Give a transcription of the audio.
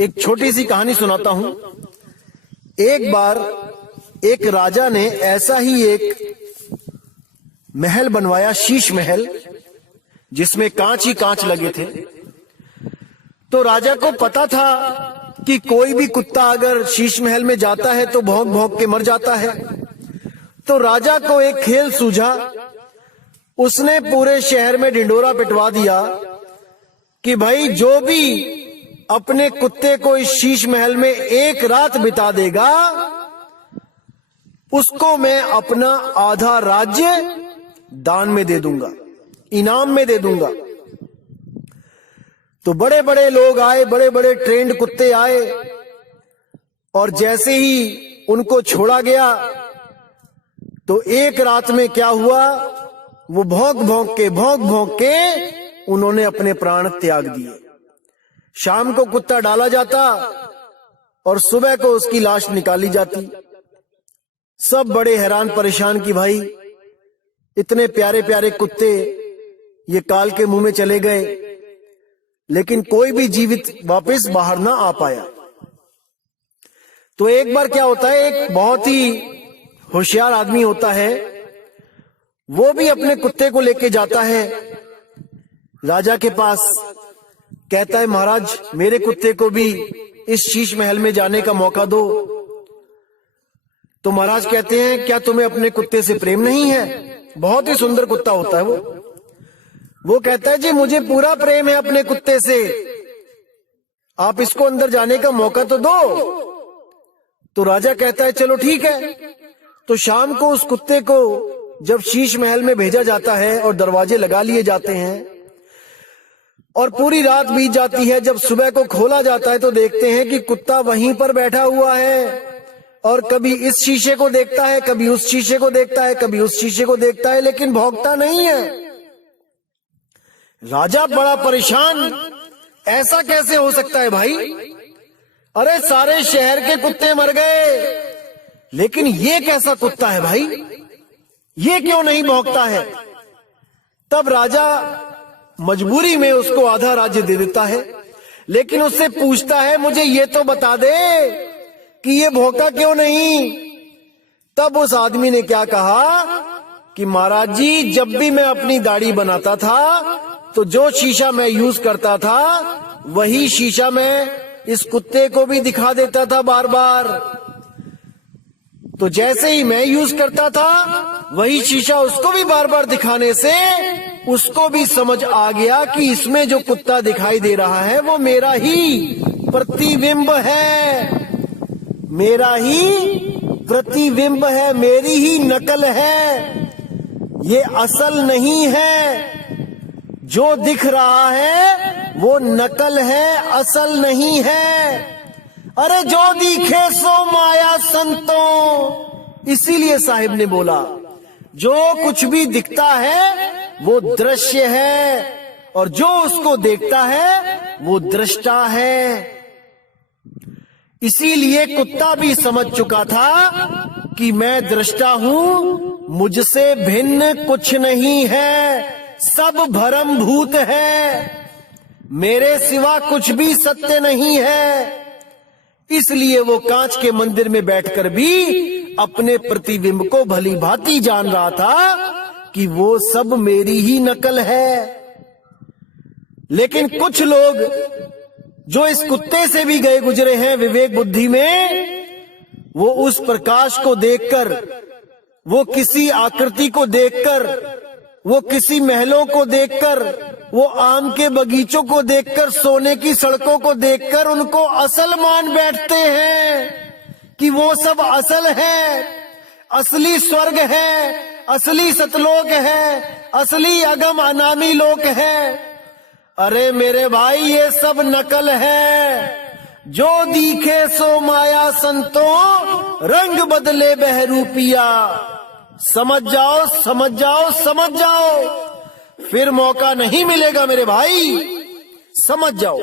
एक छोटी सी कहानी सुनाता हूं। एक बार एक राजा ने ऐसा ही एक महल बनवाया, शीश महल, जिसमें कांच ही कांच लगे थे। तो राजा को पता था कि कोई भी कुत्ता अगर शीश महल में जाता है तो भौंक भौंक के मर जाता है। तो राजा को एक खेल सूझा। उसने पूरे शहर में ढिंडोरा पिटवा दिया कि भाई जो भी अपने कुत्ते को इस शीश महल में एक रात बिता देगा उसको मैं अपना आधा राज्य दान में दे दूंगा, इनाम में दे दूंगा। तो बड़े बड़े लोग आए, बड़े बड़े ट्रेंड कुत्ते आए, और जैसे ही उनको छोड़ा गया तो एक रात में क्या हुआ, वो भौंक भौंक के उन्होंने अपने प्राण त्याग दिए। शाम को कुत्ता डाला जाता और सुबह को उसकी लाश निकाली जाती। सब बड़े हैरान परेशान कि भाई इतने प्यारे प्यारे कुत्ते ये काल के मुंह में चले गए, लेकिन कोई भी जीवित वापस बाहर ना आ पाया। तो एक बार क्या होता है, एक बहुत ही होशियार आदमी होता है, वो भी अपने कुत्ते को लेके जाता है राजा के पास। कहता है, महाराज मेरे कुत्ते को भी इस शीश महल में जाने का मौका दो। तो महाराज कहते हैं, क्या तुम्हें अपने कुत्ते से प्रेम नहीं है? बहुत ही सुंदर कुत्ता होता है वो कहता है, जी मुझे पूरा प्रेम है अपने कुत्ते से, आप इसको अंदर जाने का मौका तो दो। तो राजा कहता है, चलो ठीक है। तो शाम को उस कुत्ते को जब शीश महल में भेजा जाता है और दरवाजे लगा लिए जाते हैं और पूरी रात बीत जाती है, जब सुबह को खोला जाता है तो देखते हैं कि कुत्ता वहीं पर बैठा हुआ है और कभी इस शीशे को देखता है, कभी उस शीशे को देखता है, कभी उस शीशे को देखता है, लेकिन भौंकता नहीं है। राजा बड़ा परेशान, ऐसा कैसे हो सकता है भाई? अरे सारे शहर के कुत्ते मर गए, लेकिन ये कैसा कुत्ता है भाई, ये क्यों नहीं भौंकता है? तब राजा मजबूरी में उसको आधा राज्य दे देता है, लेकिन उससे पूछता है, मुझे ये तो बता दे कि ये भौंका क्यों नहीं? तब उस आदमी ने क्या कहा कि महाराज जी, जब भी मैं अपनी दाढ़ी बनाता था तो जो शीशा मैं यूज करता था वही शीशा मैं इस कुत्ते को भी दिखा देता था बार बार। तो जैसे ही मैं यूज करता था वही शीशा उसको भी बार बार दिखाने से उसको भी समझ आ गया कि इसमें जो कुत्ता दिखाई दे रहा है वो मेरा ही प्रतिबिंब है, मेरा ही प्रतिबिंब है, मेरी ही नकल है, ये असल नहीं है। जो दिख रहा है वो नकल है, असल नहीं है। अरे जो दिखे सो माया संतों, इसीलिए साहिब ने बोला, जो कुछ भी दिखता है वो दृश्य है और जो उसको देखता है वो दृष्टा है। इसीलिए कुत्ता भी समझ चुका था कि मैं दृष्टा हूं, मुझसे भिन्न कुछ नहीं है, सब भ्रम भूत है, मेरे सिवा कुछ भी सत्य नहीं है। इसलिए वो कांच के मंदिर में बैठकर भी अपने प्रतिबिंब को भली भांति जान रहा था कि वो सब मेरी ही नकल है। लेकिन कुछ लोग जो इस कुत्ते से भी गए गुजरे हैं विवेक बुद्धि में, वो उस प्रकाश को देखकर, वो किसी आकृति को देखकर, वो किसी महलों को देखकर, वो आम के बगीचों को देखकर, सोने की सड़कों को देखकर उनको असल मान बैठते हैं कि वो सब असल है, असली स्वर्ग है, असली सतलोक है, असली अगम अनामी लोक है। अरे मेरे भाई, ये सब नकल है। जो दिखे सो माया संतों, रंग बदले बहरूपिया। समझ जाओ, समझ जाओ, समझ जाओ, फिर मौका नहीं मिलेगा मेरे भाई, समझ जाओ।